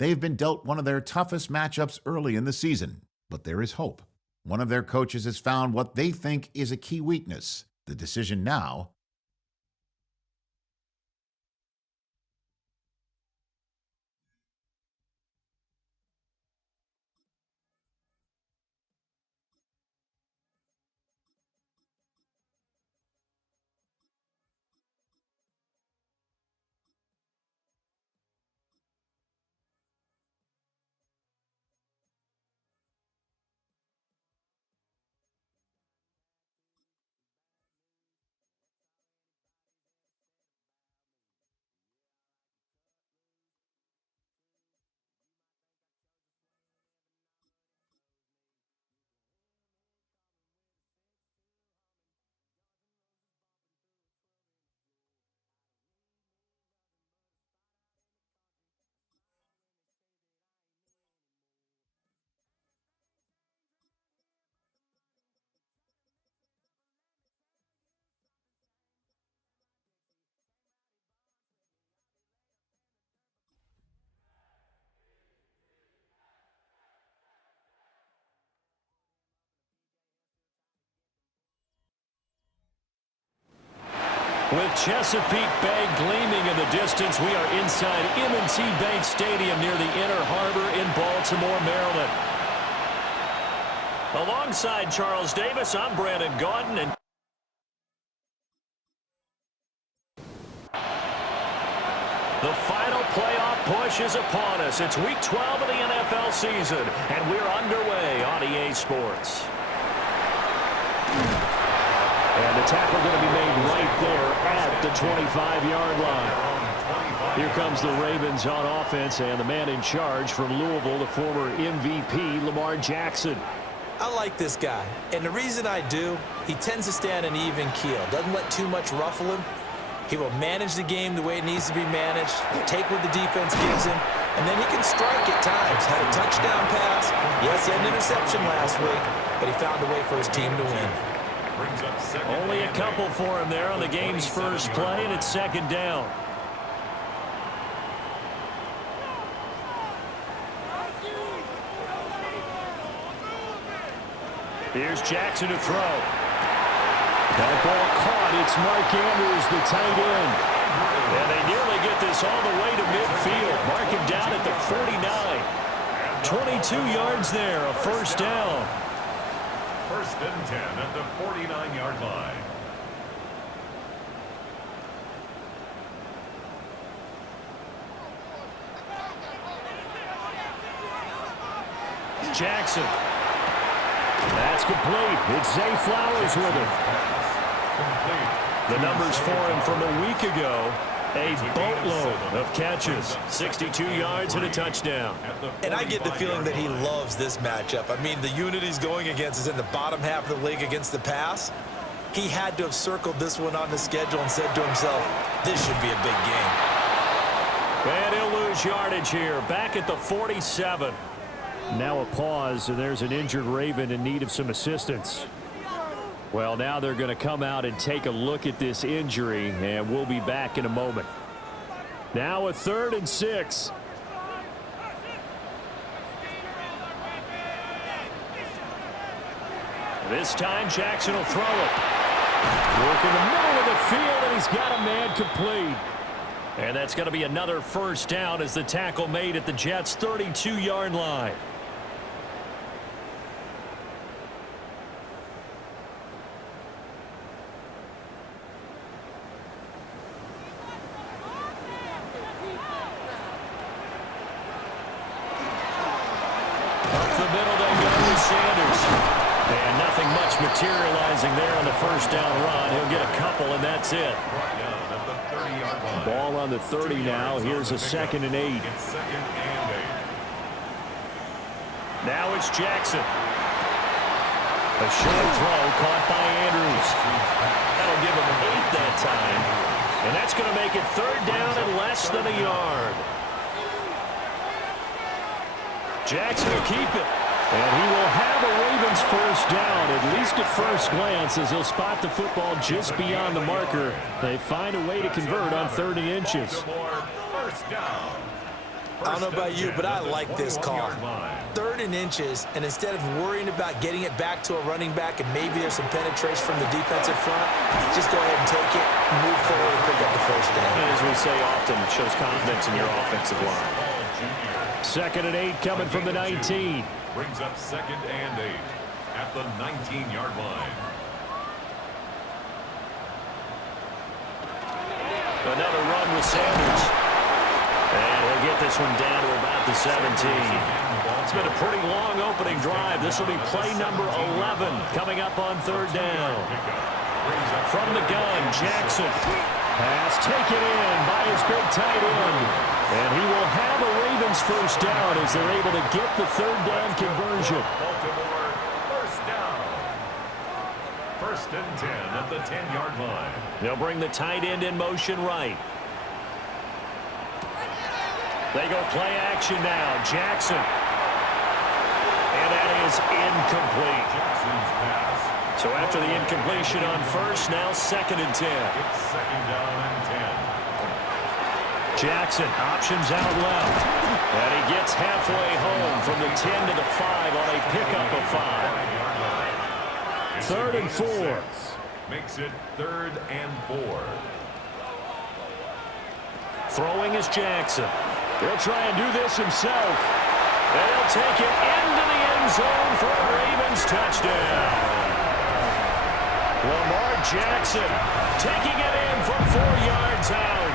They've been dealt one of their toughest matchups early in the season, but there is hope. One of their coaches has found what they think is a key weakness. The decision now. With Chesapeake Bay gleaming in the distance, we are inside M&T Bank Stadium near the Inner Harbor in Baltimore, Maryland. Alongside Charles Davis, I'm Brandon Gaudin. And the final playoff push is upon us. It's Week 12 of the NFL season, and we're underway on EA Sports. And the tackle going to be made right there at the 25-yard line. Here comes the Ravens on offense, and the man in charge from Louisville, the former MVP, Lamar Jackson. I like this guy, and the reason I do, he tends to stay on an even keel. Doesn't let too much ruffle him. He will manage the game the way it needs to be managed, take what the defense gives him, and then he can strike at times. Had a touchdown pass. Yes, he had an interception last week, but he found a way for his team to win. Only a couple for him there on the game's first play, and it's second down. Here's Jackson to throw. That ball caught. It's Mark Andrews, the tight end. And they nearly get this all the way to midfield. Mark him down at the 49. 22 yards there, a first down. First and 10 at the 49-yard line. Jackson. That's complete. It's Zay Flowers with him. The numbers for him from a week ago. A boatload of catches. 62 yards and a touchdown. And I get the feeling that he loves this matchup. I mean, the unit he's going against is in the bottom half of the league against the pass. He had to have circled this one on the schedule and said to himself, this should be a big game. And he'll lose yardage here. Back at the 47. Now a pause, and there's an injured Raven in need of some assistance. Well, now they're going to come out and take a look at this injury, and we'll be back in a moment. Now a 3rd and 6. This time Jackson will throw it. Work in the middle of the field, and he's got a man complete. And that's going to be another first down as the tackle made at the Jets' 32-yard line. And nothing much materializing there on the first down run. He'll get a couple, and that's it. Ball on the 30 now. Here's a 2nd and 8. Now it's Jackson. A short throw caught by Andrews. That'll give him 8 that time. And that's going to make it 3rd down and less than a yard. Jackson will keep it. And he will have a Ravens first down, at least at first glance, as he'll spot the football just beyond the marker. They find a way to convert on 30 inches. I don't know about you, but I like this call. 3rd and inches, and instead of worrying about getting it back to a running back and maybe there's some penetration from the defensive front, just go ahead and take it, move forward, and pick up the first down. And as we say often, it shows confidence in your offensive line. 2nd and 8 coming from the 19. Brings up 2nd and 8 at the 19-yard line. Another run with Sanders. And he'll get this one down to about the 17. It's been a pretty long opening drive. This will be play number 11 coming up on 3rd down. From the gun, Jackson. Pass taken in by his big tight end. And he will have a Ravens first down as they're able to get the 3rd down conversion. Baltimore, first down. 1st and 10 at the 10-yard line. They'll bring the tight end in motion right. They go play action now. Jackson. And that is incomplete. Jackson's pass. So after the incompletion on first, now 2nd and 10. It's 2nd down and 10. Jackson options out left. And he gets halfway home from the 10 to the 5 on a pickup of 5. 3rd and 4. Makes it 3rd and 4. Throwing is Jackson. He'll try and do this himself. And he'll take it into the end zone for a Ravens touchdown. Lamar Jackson taking it in from 4 yards out.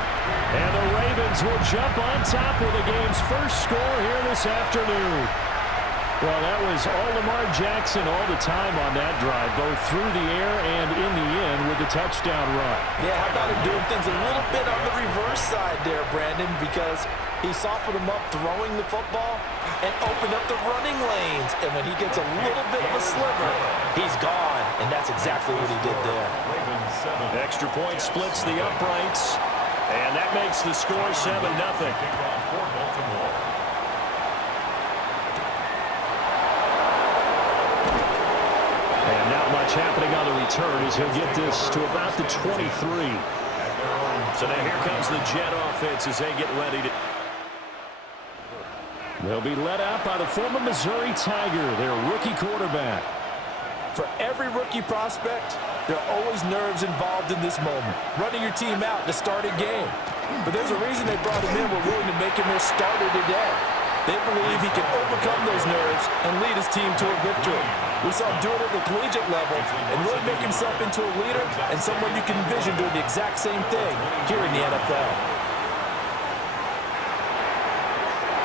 And the Ravens will jump on top with the game's first score here this afternoon. Well, that was all Lamar Jackson all the time on that drive, both through the air and in the end with the touchdown run. Yeah, how about him doing things a little bit on the reverse side there, Brandon, because he softened him up throwing the football and opened up the running lanes. And when he gets a little bit of a sliver, he's gone. And that's exactly what he did there. Extra point splits the uprights, and that makes the score 7-0. And not much happening on the return as he'll get this to about the 23. So now here comes the Jet offense as they get ready to... They'll be led out by the former Missouri Tiger, their rookie quarterback. For every rookie prospect, there are always nerves involved in this moment. Running your team out to start a game. But there's a reason they brought him in. We're willing to make him their starter today. They believe he can overcome those nerves and lead his team to a victory. We saw him do it at the collegiate level and really make himself into a leader and someone you can envision doing the exact same thing here in the NFL.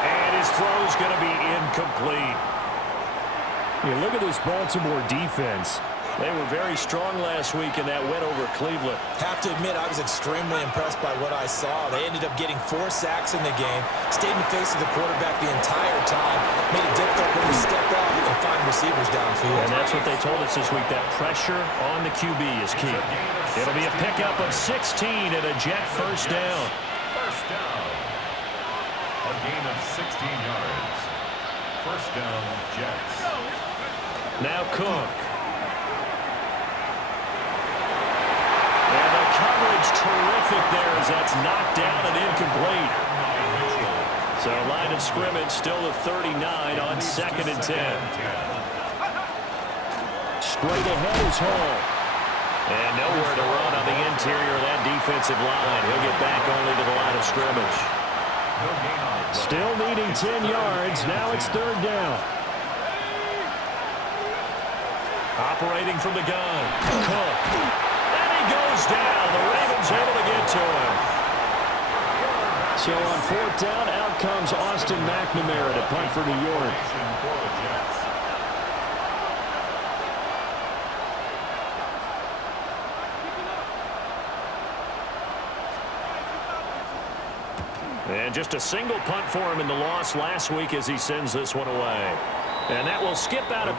And his throw's going to be incomplete. You look at this Baltimore defense. They were very strong last week in that win over Cleveland. Have to admit, I was extremely impressed by what I saw. They ended up getting 4 sacks in the game, stayed in the face of the quarterback the entire time, made it difficult for him to step up and find receivers downfield. And that's what they told us this week, that pressure on the QB is key. It'll be a pickup of 16 and a Jet first down. First down. A gain of 16 yards. First down, Jets. Now Cook. And the coverage terrific there as that's knocked down and incomplete. So line of scrimmage still a 39 on 2nd and 10. Straight ahead is Hall. And nowhere to run on the interior of that defensive line. He'll get back only to the line of scrimmage. Still needing 10 yards. Now it's 3rd down. Operating from the gun. Cook. And he goes down. The Ravens able to get to him. So on 4th down, out comes Austin McNamara to punt for New York. And just a single punt for him in the loss last week as he sends this one away. And that will skip out of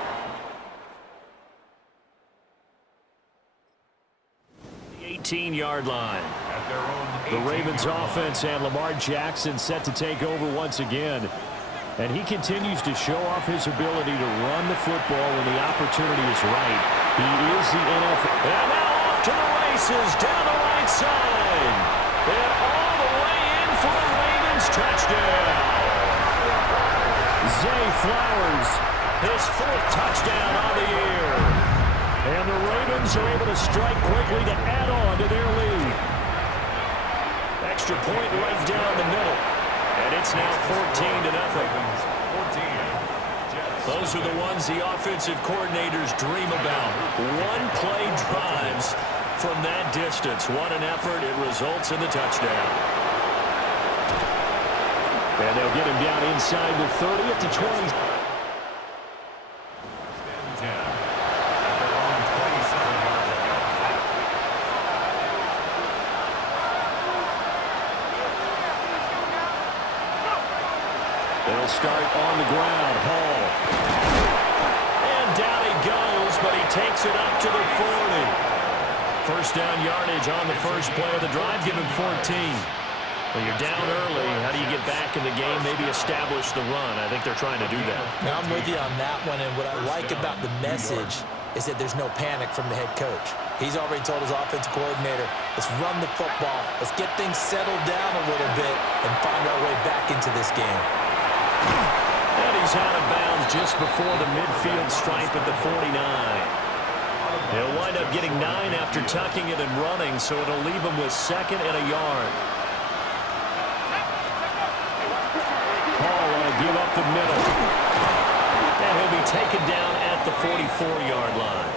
the 18-yard line. The Ravens offense and Lamar Jackson set to take over once again. And he continues to show off his ability to run the football when the opportunity is right. He is the NFL. And now off to the races down the right side. And all the way in for a Ravens touchdown. Zay Flowers, his 4th touchdown on the year. And the Ravens are able to strike quickly to add on to their lead. Extra point right down the middle. And it's now 14-0. Those are the ones the offensive coordinators dream about. One-play drives from that distance. What an effort. It results in the touchdown. And they'll get him down inside the 30 at the 20. They'll start on the ground. Hall. And down he goes, but he takes it up to the 40. First down yardage on the first play of the drive. Give him 14. Well, you're down early. How do you get back in the game? Maybe establish the run. I think they're trying to do that. Now, I'm with you on that one, and what I like about the message is that there's no panic from the head coach. He's already told his offensive coordinator, let's run the football, let's get things settled down a little bit, and find our way back into this game. And he's out of bounds just before the midfield stripe at the 49. He'll wind up getting 9 after tucking it and running, so it'll leave him with 2nd and a yard. Paul on a give up the middle. And he'll be taken down at the 44-yard line.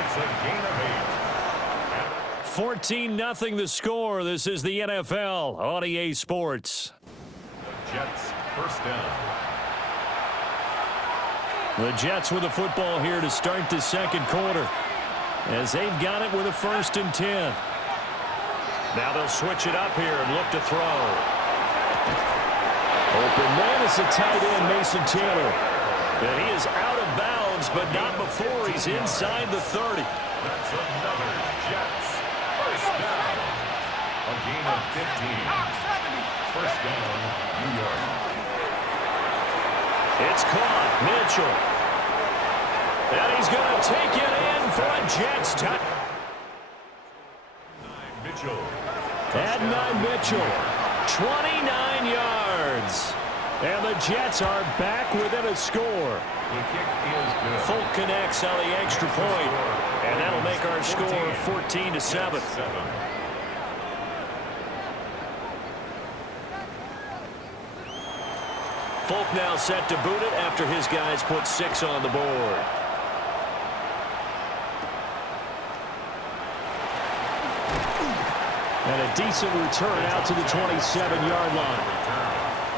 It's a gain of 8. 14-0 the score. This is the NFL on EA Sports. Jets first down. The Jets with the football here to start the second quarter, as they've got it with a 1st and 10. Now they'll switch it up here and look to throw. Open man is the tight end, Mason Taylor. And he is out of bounds, but not before he's inside the 30. That's another Jets first down. A gain of 15. First down, New York. It's caught. Mitchell. And he's going to take it in for a Jets touchdown. Mitchell. At 9, Mitchell. 29 yards. And the Jets are back within a score. The kick is good. Folk connects on the extra point. And that'll make our score 14-7. Folk now set to boot it after his guys put 6 on the board. And a decent return out to the 27-yard line.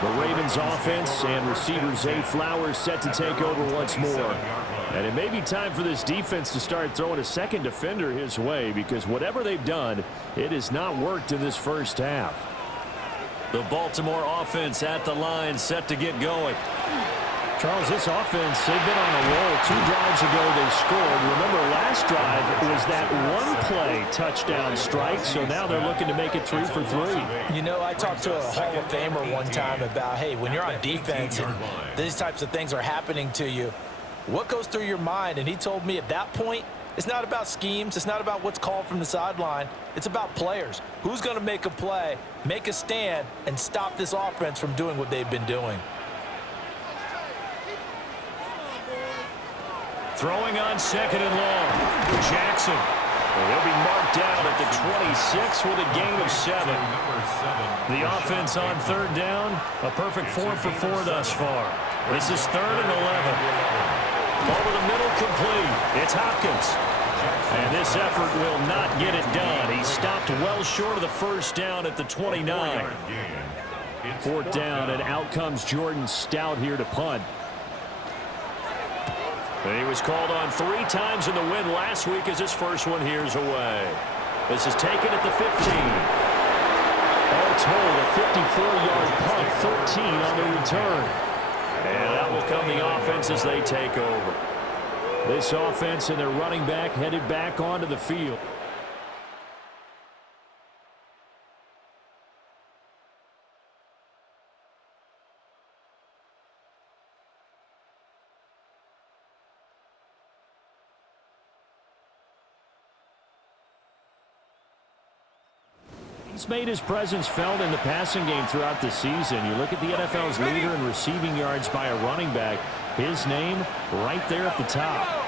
The Ravens offense and receiver Zay Flowers set to take over once more. And it may be time for this defense to start throwing a second defender his way, because whatever they've done, it has not worked in this first half. The Baltimore offense at the line, set to get going. Charles, this offense, they've been on a roll. 2 drives ago they scored. Remember, last drive was that one-play touchdown strike, so now they're looking to make it 3 for 3. You know, I talked to a Hall of Famer one time about, hey, when you're on defense and these types of things are happening to you, what goes through your mind? And he told me at that point, it's not about schemes. It's not about what's called from the sideline. It's about players. Who's going to make a play, make a stand, and stop this offense from doing what they've been doing? Throwing on 2nd and long. Jackson. He'll be marked down at the 26 with a gain of 7. The offense on 3rd down, a perfect 4 for 4 thus far. This is 3rd and 11. Over the middle, complete. It's Hopkins. And this effort will not get it done. He stopped well short of the first down at the 29. 4th down, and out comes Jordan Stout here to punt. And he was called on 3 times in the win last week as his first one here's away. This is taken at the 15. All told, a 54-yard punt, 13 on the return. And that will come the offense as they take over. This offense and their running back headed back onto the field. He's made his presence felt in the passing game throughout the season. You look at the NFL's leader in receiving yards by a running back. His name right there at the top.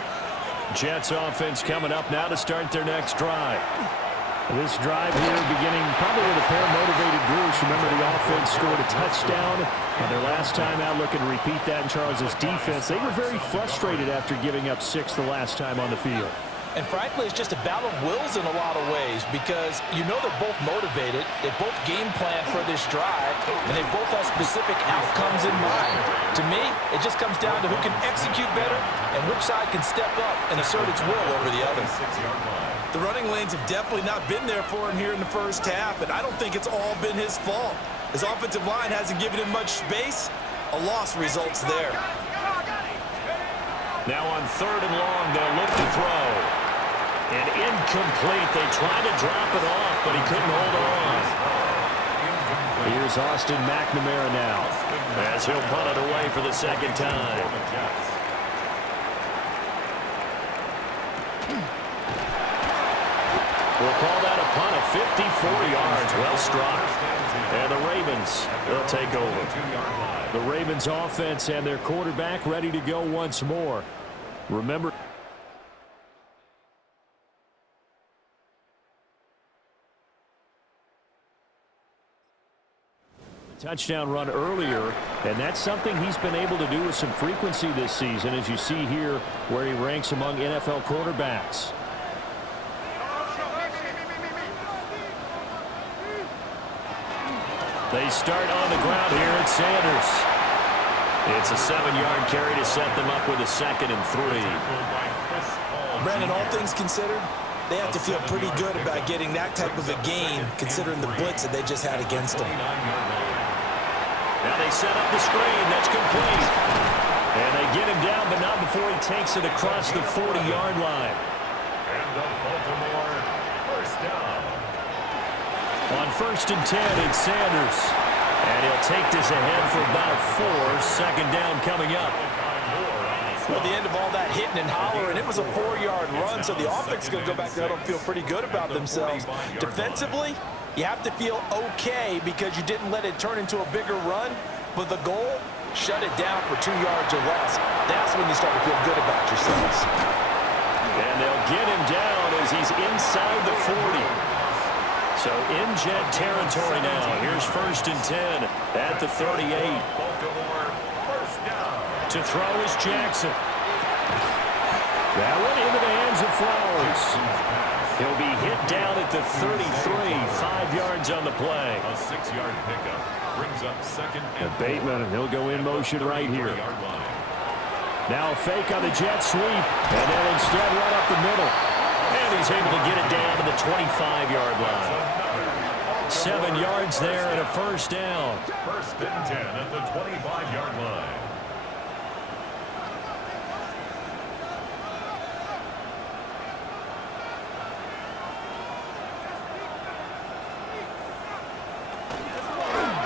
Jets offense coming up now to start their next drive. This drive here beginning probably with a pair of motivated groups. Remember, the offense scored a touchdown on their last time out, looking to repeat that in Charles' defense. They were very frustrated after giving up 6 the last time on the field. And frankly, it's just a battle of wills in a lot of ways because you know they're both motivated, they both game plan for this drive, and they both have specific outcomes in mind. To me, it just comes down to who can execute better and which side can step up and assert its will over the other. The running lanes have definitely not been there for him here in the first half, and I don't think it's all been his fault. His offensive line hasn't given him much space. A loss results there. Now on 3rd and long, they'll look to throw. And incomplete. They tried to drop it off, but he couldn't hold on. Here's Austin McNamara now, as he'll punt it away for the second time. We'll call that a punt of 54 yards. Well struck. And the Ravens, they'll take over. The Ravens offense and their quarterback ready to go once more. Remember, touchdown run earlier, and that's something he's been able to do with some frequency this season, as you see here where he ranks among NFL quarterbacks. They start on the ground here at Sanders. It's a 7-yard carry to set them up with a 2nd and 3. Brandon, all things considered, they have to feel pretty good about getting that type of a gain considering the blitz that they just had against them. Now they set up the screen. That's complete. And they get him down, but not before he takes it across the 40-yard line. And the Baltimore first down. On 1st and 10, it's Sanders. And he'll take this ahead for about 4. 2nd down coming up. Well, the end of all that hitting and hollering, it was a 4-yard run, so the offense is going to go back there and feel pretty good about themselves. Defensively, you have to feel okay because you didn't let it turn into a bigger run, but the goal, shut it down for 2 yards or less. That's when you start to feel good about yourselves. And they'll get him down as he's inside the 40. So in Jet territory now. Here's 1st and 10 at the 38. Baltimore first down. To throw is Jackson. That one into the hands of Flowers. He'll be hit down at the 33, 5 yards on the play. A 6-yard pickup brings up 2nd and Bateman, and he'll go in motion right here. Now a fake on the jet sweep, and then instead run up the middle. And he's able to get it down to the 25-yard line. 7 yards there and a first down. 1st and 10 at the 25-yard line.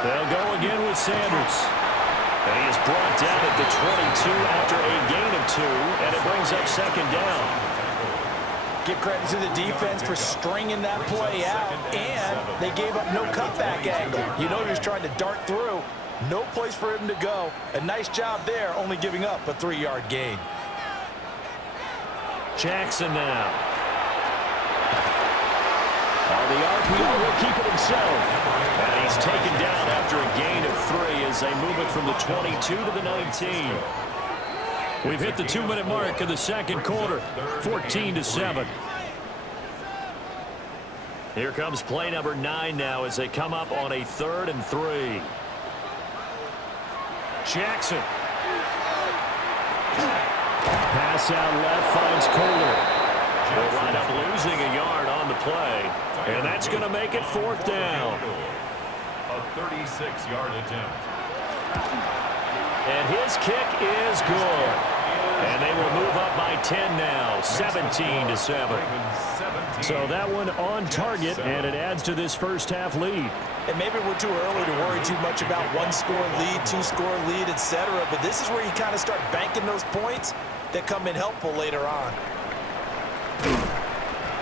They'll go again with Sanders. And he is brought down at the 22 after a gain of 2, and it brings up 2nd down. Give credit to the defense for stringing that play out, and they gave up no cutback angle. You know he was trying to dart through. No place for him to go. A nice job there, only giving up a 3-yard gain. Jackson now. The RPO will keep it himself. And he's taken down after a gain of 3 as they move it from the 22 to the 19. We've hit the 2-minute mark of the second quarter, 14-7. Here comes play number 9 now as they come up on a 3rd and 3. Jackson. Pass out left, finds Kohler. They'll wind up losing a yard on the play, and that's going to make it 4th down. A 36-yard attempt. And his kick is good. And they will move up by 10 now, 17-7. So that one on target, and it adds to this first half lead. And maybe we're too early to worry too much about 1-score lead, 2-score lead, etc. But this is where you kind of start banking those points that come in helpful later on.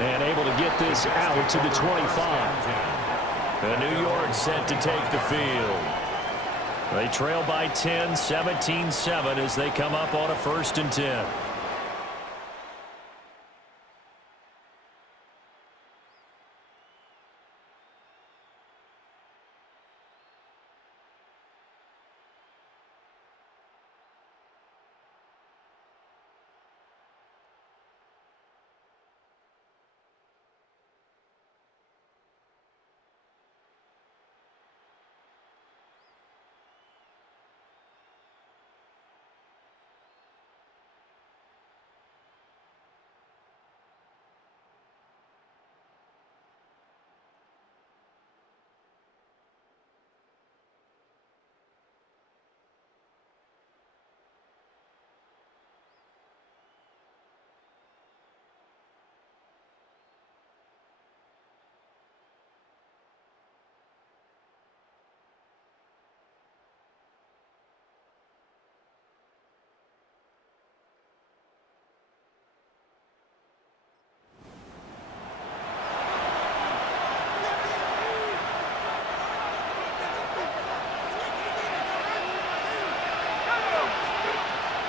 And able to get this out to the 25. And New York set to take the field. They trail by 10, 17-7 as they come up on a 1st and 10.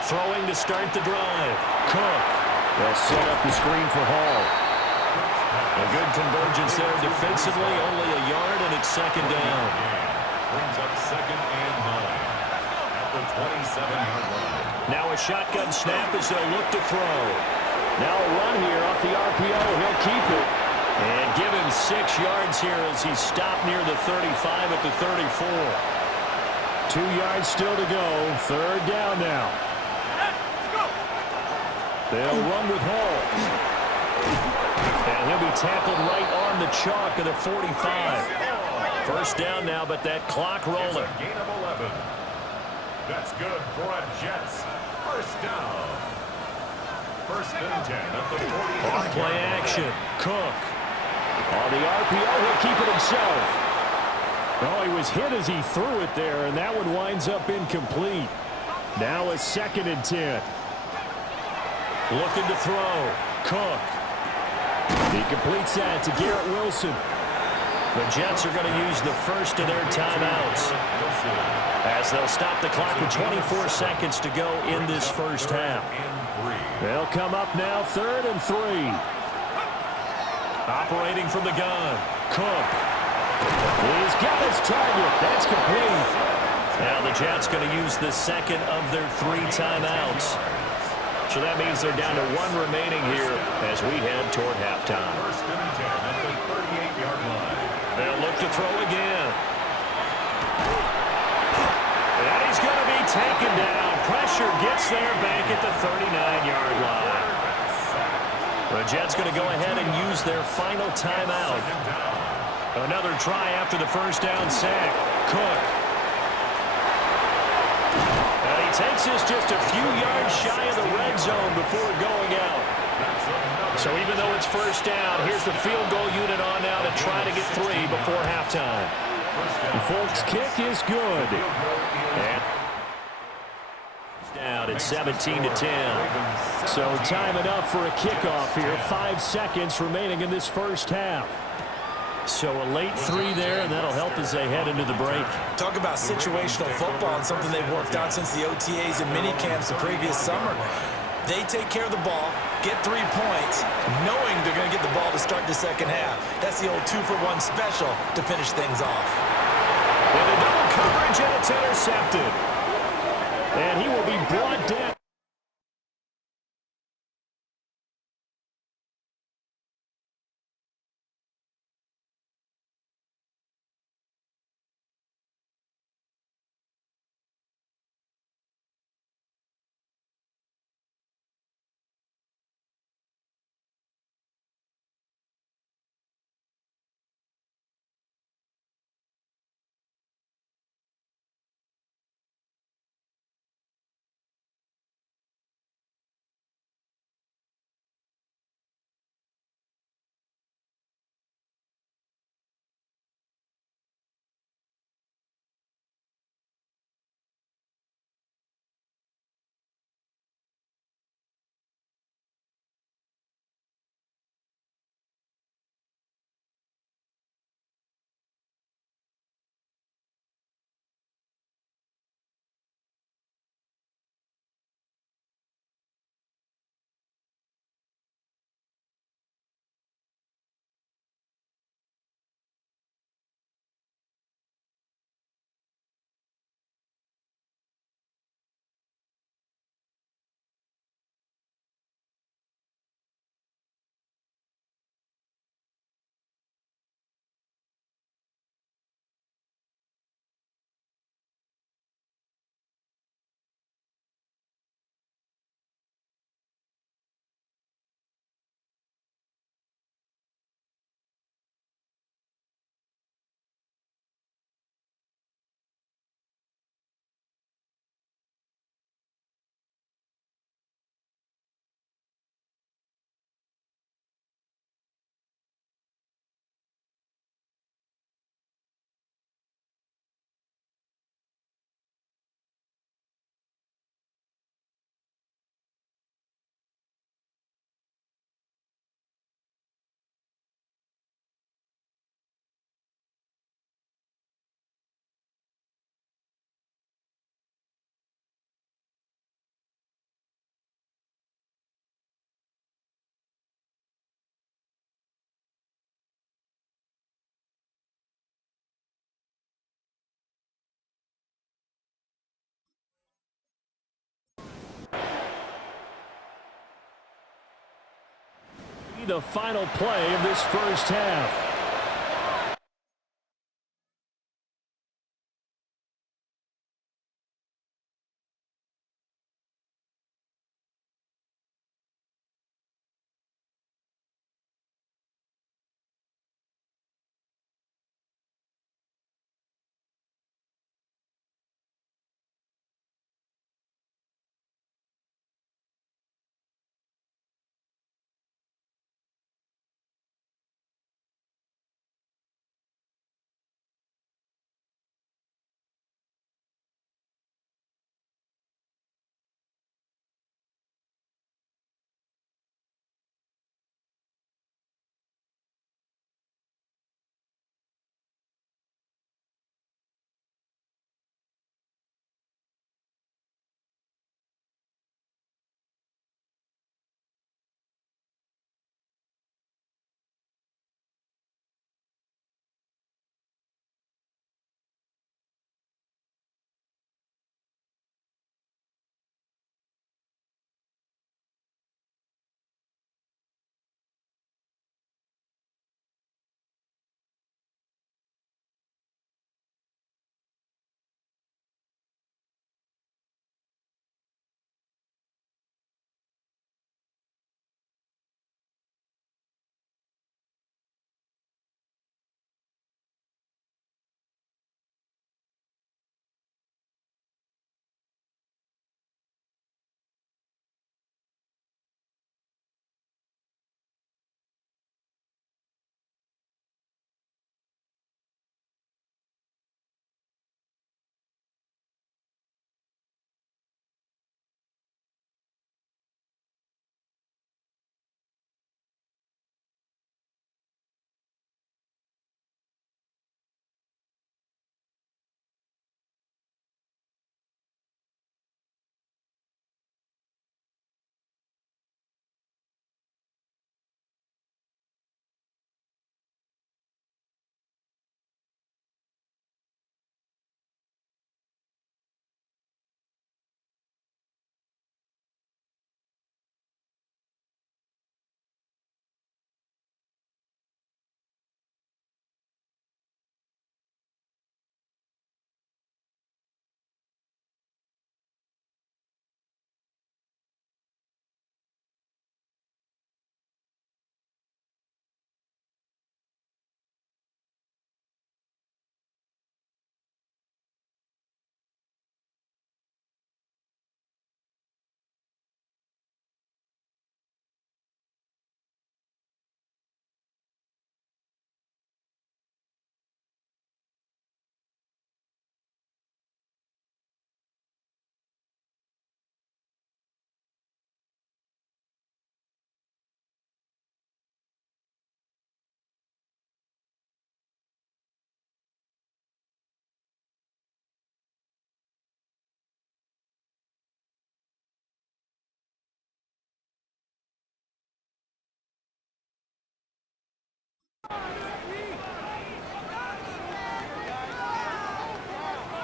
Throwing to start the drive. Cook. They'll set up the screen for Hall. A good convergence there defensively. Only a yard, and it's 2nd down. Brings up 2nd and 9 at the 27-yard line. Now a shotgun snap as they'll look to throw. Now a run here off the RPO. He'll keep it. And give him 6 yards here as he stopped near the 35 at the 34. 2 yards still to go. 3rd down now. They'll run with Hall. And he'll be tackled right on the chalk of the 45. 1st down now, but that clock rolling. It's a gain of 11. That's good for a Jets. 1st down. 1st and 10 at the 40. On play action. Cook. On the RPO, he'll keep it himself. Well, he was hit as he threw it there, and that one winds up incomplete. Now a 2nd and 10. Looking to throw. Cook. He completes that to Garrett Wilson. The Jets are going to use the first of their timeouts as they'll stop the clock with 24 seconds to go in this first half. They'll come up now 3rd and 3. Operating from the gun. Cook. He's got his target. That's complete. Now the Jets going to use the 2nd of their 3 timeouts. So that means they're down to 1 remaining here as we head toward halftime. 1st and 10 at the 38-yard line. They'll look to throw again. And he's going to be taken down. Pressure gets there back at the 39-yard line. The Jets going to go ahead and use their final timeout. Another try after the 1st down sack. Cook. And he takes this just a few yards shy of the red zone before going out. So even though it's 1st down, here's the field goal unit on now to try to get 3 before halftime. The Folks' kick is good. And down at 17-10. So time enough for a kickoff here. 5 seconds remaining in this first half. So a late 3 there, and that'll help as they head into the break. Talk about situational football and something they've worked out since the OTAs and mini camps the previous summer. They take care of the ball, get 3 points, knowing they're going to get the ball to start the second half. That's the old 2-for-1 special to finish things off. And a double coverage, and it's intercepted. And he will be brought down. The final play of this first half.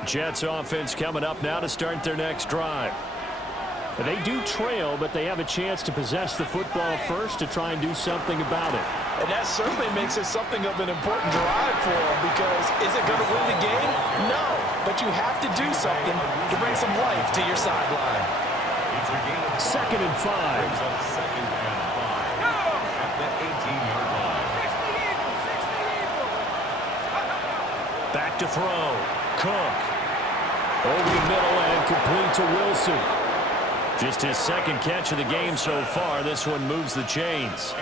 Jets offense coming up now to start their next drive. They do trail, but they have a chance to possess the football first to try and do something about it. And that certainly makes it something of an important drive for them, because is it going to win the game? No, but you have to do something to bring some life to your sideline. Second and 5. Second and 5 at the 18-yard line. Back to throw. Cook. Over the middle and complete to Wilson. Just his second catch of the game so far. This one moves the chains.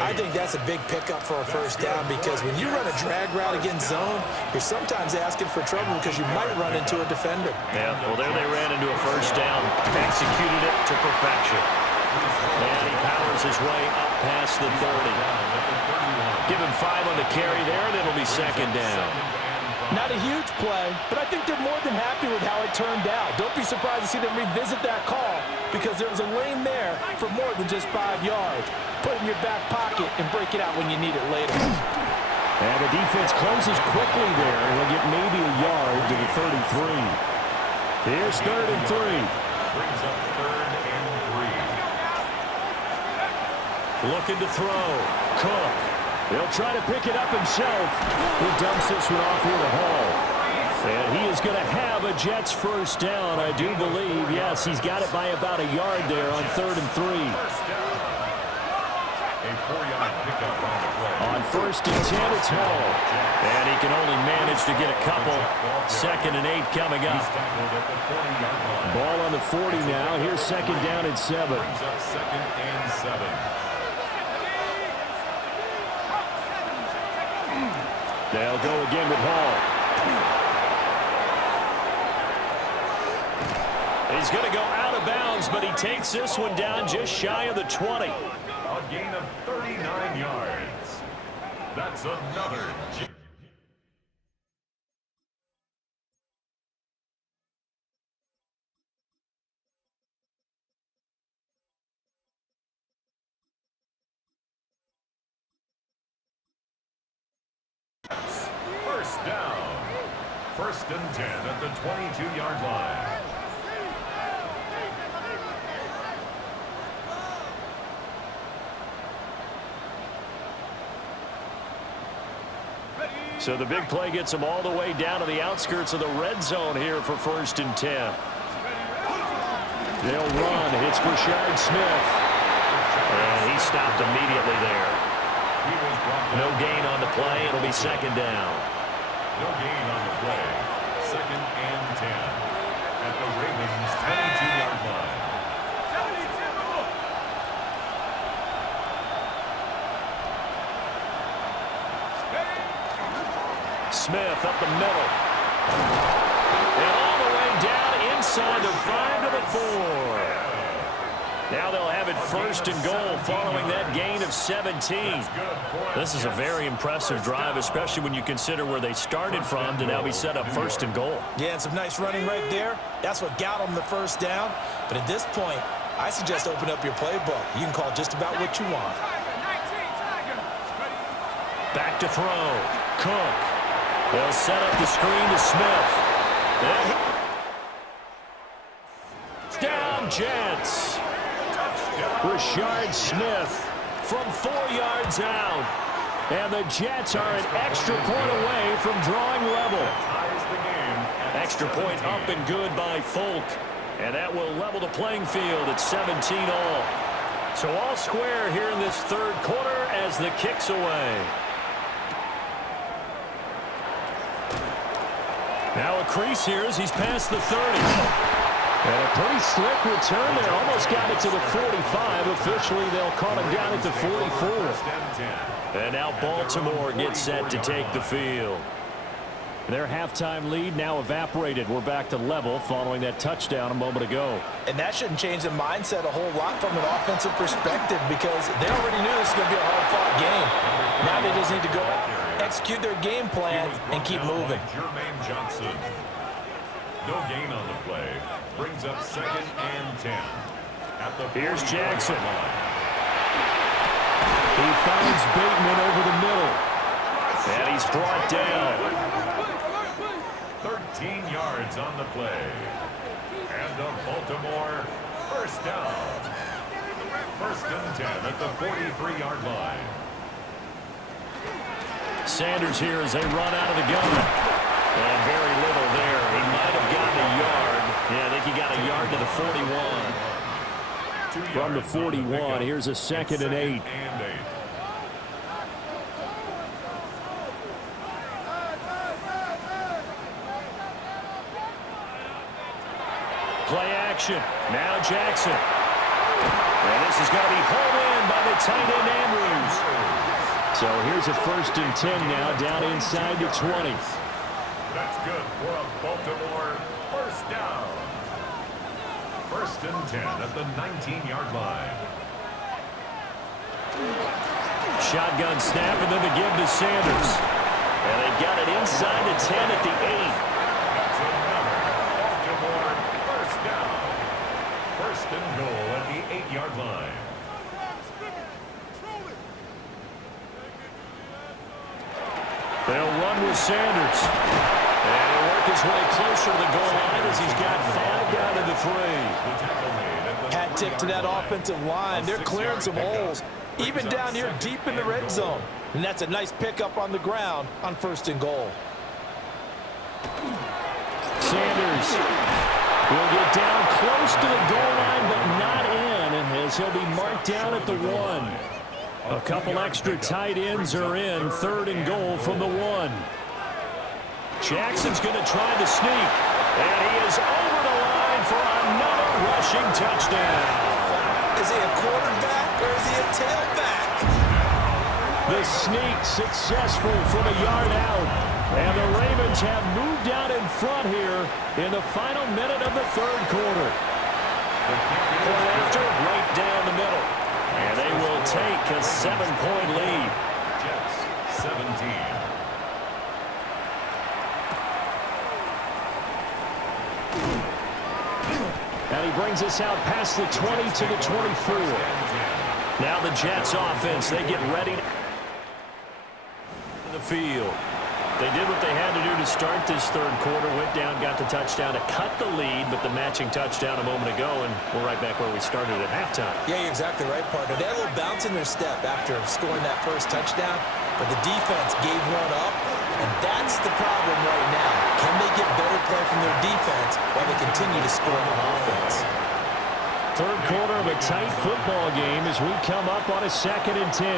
I think that's a big pickup for a first down, because when you run a drag route against zone, you're sometimes asking for trouble because you might run into a defender. Yeah, well, there they ran into a first down. Executed it to perfection. And he powers his way up past the 30. Give him 5 on the carry there, and it'll be second down. Not a huge play, but I think they're more than happy with how it turned out. Don't be surprised to see them revisit that call, because there was a lane there for more than just 5 yards. Put it in your back pocket and break it out when you need it later. And the defense closes quickly there, and he'll get maybe a yard to the 33. Here's 3rd and 3. Brings up 3rd and 3. Looking to throw. Cook. He'll try to pick it up himself. He dumps this one off here to Hall. And he is going to have a Jets first down, I do believe. Yes, he's got it by about a yard there on 3rd and 3. A 4-yard pickup on the play. On 1st and 10, it's Hall. And he can only manage to get a couple. 2nd and 8 coming up. Ball on the 40 now. Here's 2nd down and 7. Brings up 2nd and 7. They'll go again with Hall. He's going to go out of bounds, but he takes this one down just shy of the 20. A gain of 39 yards. That's another. First down. 1st and 10 at the 22-yard line. So the big play gets them all the way down to the outskirts of the red zone here for 1st and 10. They'll run. It's Rashard Smith. And he stopped immediately there. No gain on the play. It'll be 2nd down. No gain on the play. 2nd and 10 at the Ravens' 22-yard line. Smith up the middle. And all the way down inside the 5 to the 4. Now they'll have it 1st and goal following that gain of 17. This is a very impressive drive, especially when you consider where they started from to now be set up 1st and goal. Yeah, and some nice running right there. That's what got them the first down. But at this point, I suggest open up your playbook. You can call just about what you want. Back to throw. Cook. They'll set up the screen to Smith. Down Jets. Rashard Smith from 4 yards out. And the Jets are an extra point away from drawing level. Extra point up and good by Folk. And that will level the playing field at 17 all. So all square here in this 3rd quarter as the kick's away. Now a crease here as he's past the 30. And a pretty slick return there. Almost got it to the 45. Officially, they'll call him down at the 44. And now Baltimore gets set to take the field. Their halftime lead now evaporated. We're back to level following that touchdown a moment ago. And that shouldn't change the mindset a whole lot from an offensive perspective because they already knew this was going to be a hard-fought game. Now they just need to go execute their game plan and keep moving. Jermaine Johnson. No gain on the play. Brings up 2nd and 10. At the Here's Jackson. line. He finds Bateman over the middle. And he's brought down. 13 yards on the play. And the Baltimore first down. 1st and 10 at the 43-yard line. Sanders here as they run out of the gun. And very little there. He might have gotten a yard. Yeah, I think he got a yard to the 41. From the 41, here's a 2nd and 8. Play action. Now Jackson. And this is going to be hauled in by the tight end Andrews. So here's a 1st and 10 now down inside the 20. That's good for a Baltimore first down. 1st and 10 at the 19-yard line. Shotgun snap and then the give to Sanders. And they've got it inside the 10 at the 8. That's another Baltimore first down. 1st and goal at the 8-yard line. They'll run with Sanders. And he'll work his way closer to the goal line as he's got 5 down to the 3. Hat tip to that offensive line. They're clearing some holes. even down here deep in the red zone. And that's a nice pickup on the ground on 1st and goal. Sanders will get down close to the goal line, but not in, as he'll be marked down at the 1. A couple extra tight ends are in. 3rd and goal from the 1. Jackson's going to try the sneak, and he is over the line for another rushing touchdown. Is he a quarterback or is he a tailback? The sneak successful from a yard out, and the Ravens have moved out in front here in the final minute of the 3rd quarter. Point after, right down the middle, and they will take a 7-point lead. Jets 17. And he brings us out past the 20 to the 24. Now the Jets offense, they get ready in the field. They did what they had to do to start this 3rd quarter. Went down, got the touchdown to cut the lead, but the matching touchdown a moment ago, and we're right back where we started at halftime. Yeah, you're exactly right, partner. They had a little bounce in their step after scoring that first touchdown, but the defense gave one up, and that's the problem right now. Can they get better play from their defense while they continue to score on offense? 3rd quarter of a tight football game as we come up on a 2nd and 10.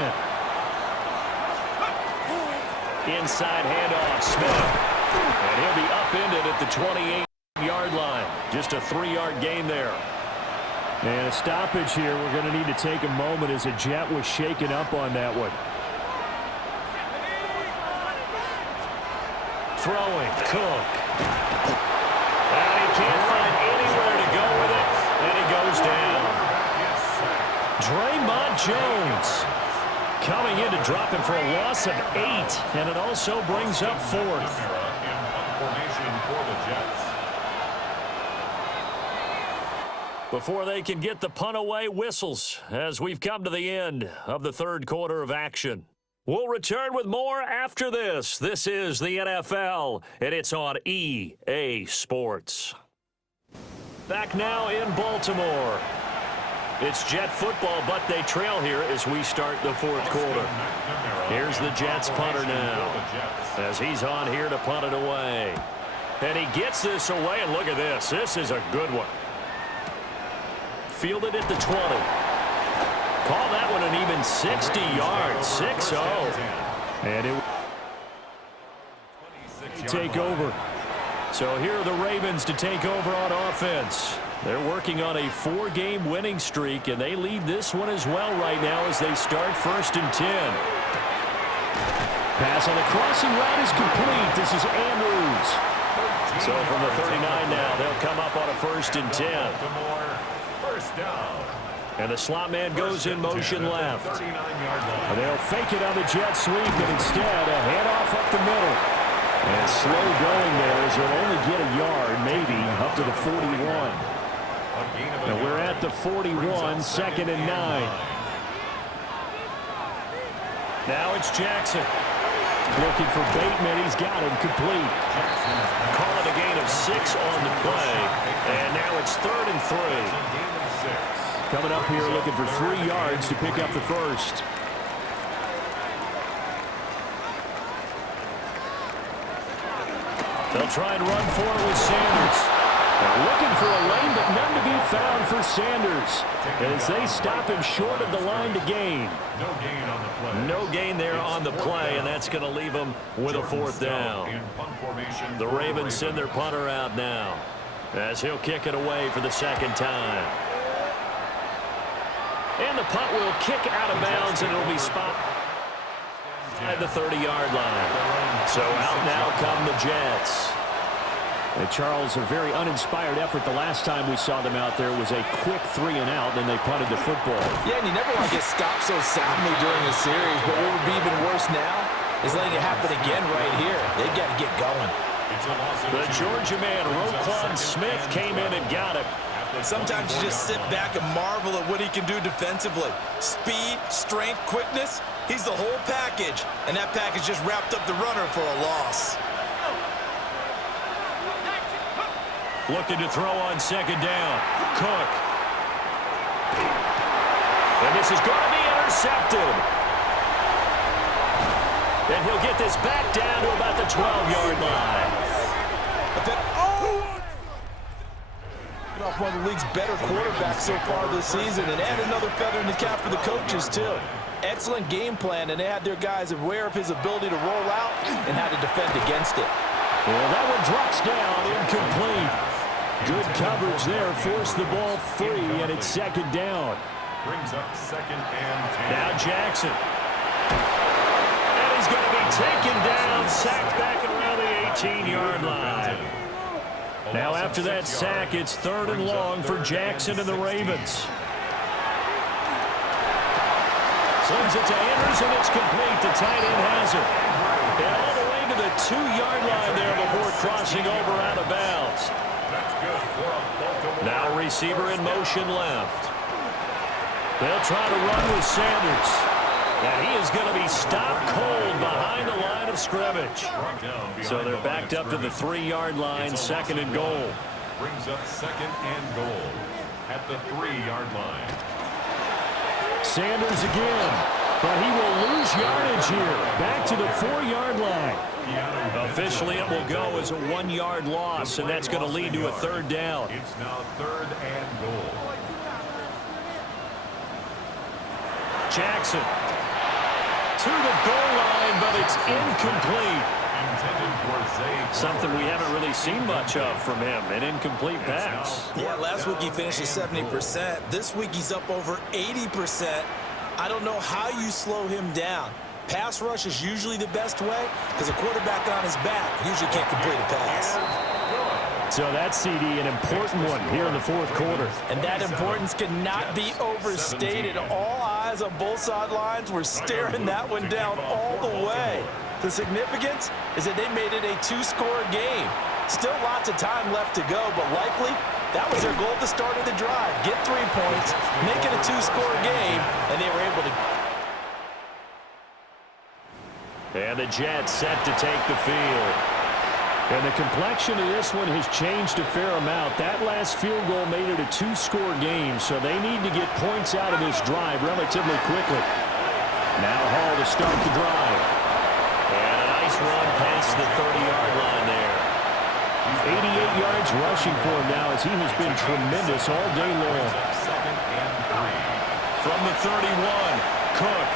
Inside handoff, Smith. And he'll be upended at the 28-yard line. Just a 3-yard gain there. And a stoppage here. We're going to need to take a moment as a Jet was shaken up on that one. Throwing, Cook. And he can't find anywhere to go with it. And he goes down. Draymond Jones coming in to drop him for a loss of 8. And it also brings up 4th. Before they can get the punt away, whistles as we've come to the end of the 3rd quarter of action. We'll return with more after this. This is the NFL, and it's on EA Sports. Back now in Baltimore. It's Jet football, but they trail here as we start the 4th quarter. Here's the Jets punter now as he's on here to punt it away. And he gets this away, and look at this. This is a good one. Fielded at the 20. Call that one an even 60 yards, 6-0. And it take over. So here are the Ravens to take over on offense. They're working on a 4-game winning streak, and they lead this one as well right now as they start 1st and 10. Pass on the crossing route is complete. This is Andrews. So from the 39 now, they'll come up on a 1st and 10. First down. And the slot man goes in motion left. And they'll fake it on the jet sweep, but instead a handoff up the middle. And slow going there as they'll only get a yard, maybe, up to the 41. And we're at the 41, 2nd and 9. Now it's Jackson. Looking for Bateman. He's got him complete. Call it a gain of 6 on the play. And now it's 3rd and 3. Coming up here looking for 3 yards to pick up the first. They'll try and run for it with Sanders. They're looking for a lane, but none to be found for Sanders as they stop him short of the line to gain. No gain on the play. No gain there on the play, and that's going to leave them with a 4th down. The Ravens send their punter out now as he'll kick it away for the 2nd time. And the punt will kick out of bounds, and it'll be spot at the 30-yard line. So out now come the Jets. And Charles, a very uninspired effort the last time we saw them out there was a quick 3-and-out, then they punted the football. Yeah, and you never want to get stopped so soundly during a series, but what would be even worse now is letting it happen again right here. They've got to get going. The Georgia man, Roquan Smith, came in and got it. Sometimes you just sit back and marvel at what he can do defensively. Speed, strength, quickness, he's the whole package. And that package just wrapped up the runner for a loss. Looking to throw on 2nd down. Cook. And this is going to be intercepted. And he'll get this back down to about the 12-yard line. Off one of the league's better quarterbacks so far this season, and add another feather in the cap for the coaches, too. Excellent game plan, and they had their guys aware of his ability to roll out and how to defend against it. Well, that one drops down, incomplete. Good coverage there, forced the ball free, and it's second down. Brings up 2nd and 10. Now Jackson. And he's going to be taken down, sacked back around the 18-yard line. Now after that sack, it's 3rd and long for Jackson and the Ravens. Slings it to Andrews, and it's complete. The tight end has it. And all the way to the 2-yard line there before crossing over out of bounds. That's good for a Baltimore. Now receiver in motion left. They'll try to run with Sanders. And he is going to be stopped cold behind the line of scrimmage. So they're backed up to the 3-yard line, 2nd and goal. Brings up 2nd and goal at the 3-yard line. Sanders again, but he will lose yardage here. Back to the 4-yard line. Officially, it will go as a 1-yard loss, and that's going to lead to a 3rd down. It's now 3rd and goal. Jackson to the goal line, but it's incomplete. Something we haven't really seen much of from him, an incomplete pass. Yeah, last week he finished at 70%. This week he's up over 80%. I don't know how you slow him down. Pass rush is usually the best way because a quarterback on his back usually can't complete a pass. So that CD, an important one here in the 4th quarter. And that importance cannot be overstated. All eyes on both sidelines were staring that one down all the way. The significance is that they made it a 2-score game. Still lots of time left to go, but likely that was their goal at the start of the drive. Get 3 points, make it a 2-score game, and they were able to. And the Jets set to take the field. And the complexion of this one has changed a fair amount. That last field goal made it a 2-score game, so they need to get points out of this drive relatively quickly. Now Hall to start the drive. And a nice run past the 30-yard line there. 88 yards rushing for him now as he has been tremendous all day long. 2nd and 3. From the 31, Cook.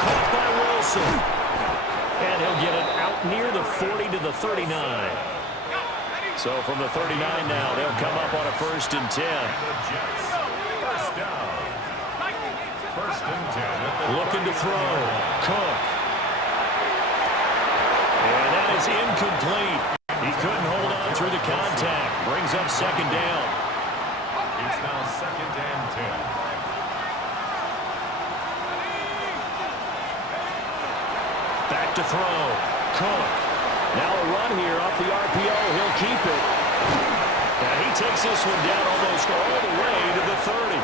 Caught by Wilson. And he'll get it out near the 40 to the 39. So from the 39 now, they'll come up on a 1st and 10. The Jets. 1st down. 1st and 10. Looking to throw. Cook. And that is incomplete. He couldn't hold on through the contact. Brings up 2nd down. It's now 2nd and 10. Back to throw. Cook. Now a run here off the RPO. He'll keep it. And he takes this one down almost all the way to the 30.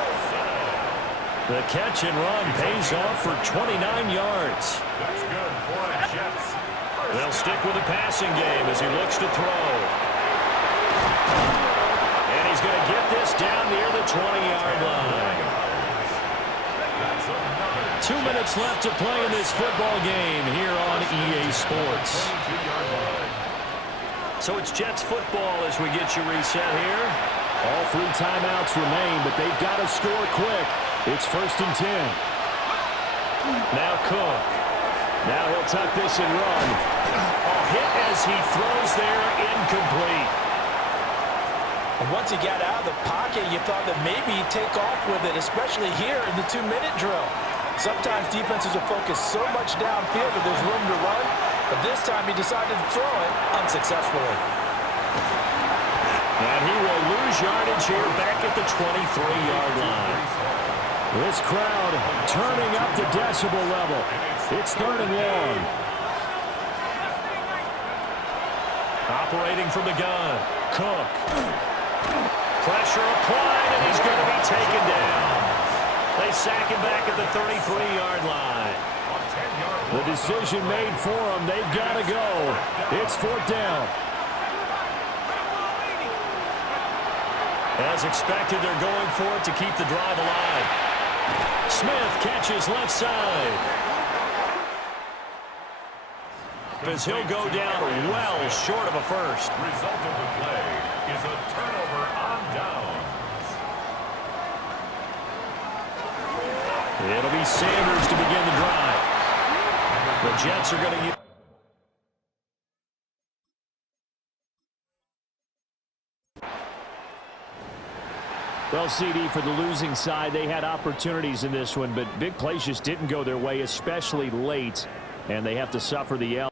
The catch and run pays off for 29 yards. That's good for the Jets. They'll stick with the passing game as he looks to throw. And he's going to get this down near the 20-yard line. 2 minutes left to play in this football game here on EA Sports. So it's Jets football as we get you reset here. All 3 timeouts remain, but they've got to score quick. It's 1st and 10. Now Cook. Now he'll tuck this and run. A hit as he throws there, incomplete. And once he got out of the pocket, you thought that maybe he'd take off with it, especially here in the 2-minute drill. Sometimes defenses are focused so much downfield that there's room to run, but this time he decided to throw it unsuccessfully. And he will lose yardage here back at the 23-yard line. This crowd turning up the decibel level. It's 3rd and long. Operating from the gun, Cook. Pressure applied, and he's going to be taken down. They sack him back at the 33-yard line. The decision made for them. They've got to go. It's 4th down. As expected, they're going for it to keep the drive alive. Smith catches left side. As he'll go down well short of a first. Result of the play is a turnover on downs. It'll be Sanders to begin the drive. The Jets are going to use. Well, CD, for the losing side, they had opportunities in this one, but big plays just didn't go their way, especially late, and they have to suffer the L.